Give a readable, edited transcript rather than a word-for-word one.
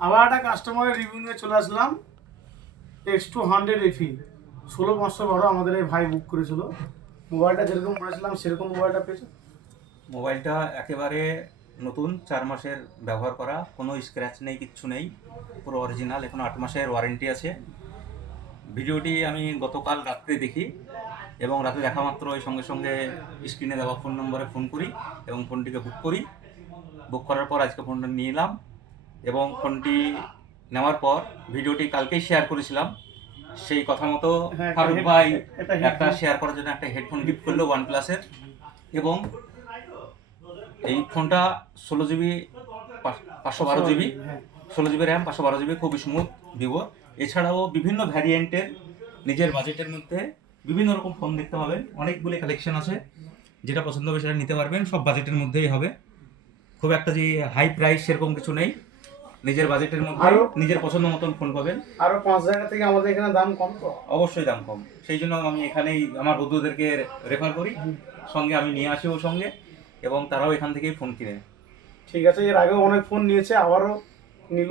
আবার একটা কাস্টমারের রিভিউ নিয়ে চলে আসলাম। X200 FE 16512 আমাদের এই ভাই বুক করেছিল। মোবাইলটা যেরকম বলেছিলাম সেরকম মোবাইলটা পেয়েছে। মোবাইলটা একেবারে নতুন, 4 মাসের ব্যবহার করা, কোনো স্ক্র্যাচ নেই, কিচ্ছু নেই, পুরো অরিজিনাল। এখন 8 মাসের ওয়ারেন্টি আছে। ভিডিওটি আমি গতকাল রাত্রে দেখি এবং রাতে দেখা মাত্র ওই সঙ্গে সঙ্গে স্ক্রিনে দেওয়া ফোন নম্বরে ফোন করি এবং ফোনটিকে বুক করি। বুক করার পর আজকে ফোনটা নিয়ে এলাম এবং ফোনটি নেওয়ার পর ভিডিওটি কালকেই শেয়ার করেছিলাম। সেই কথা মতো হ্যাঁ, ফারুক ভাই একটা একটা শেয়ার করার জন্য একটা হেডফোন গিফট করলো OnePlus-এর। এবং এই ফোনটা 16 GB 512 GB, হ্যাঁ 16 GB র্যাম, 512 GB, খুবই স্মুথ ভিভো। এছাড়াও বিভিন্ন ভ্যারিয়েন্টের নিজের বাজেটের মধ্যে বিভিন্ন রকম ফোন দেখতে পাবেন, অনেকগুলি কালেকশন আছে। যেটা পছন্দ হবে সেটা নিতে পারবেন, সব বাজেটের মধ্যেই হবে। খুব একটা যে হাই প্রাইস সেরকম কিছু নেই, নিজের বাজেটের মধ্যে নিজের পছন্দ মতন ফোন পাবেন। আরো 5 জায়গা থেকে আমাদের এখানে দাম কম তো। অবশ্যই দাম কম, সেই জন্য আমি এখানেই আমার বন্ধুদেরকে রেফার করি, সঙ্গে আমি নিয়ে আসি ওর সঙ্গে, এবং তারাও এখান থেকেই ফোন কিনে। ঠিক আছে, এর আগেও অনেক ফোন নিয়েছে, আবারও নিল।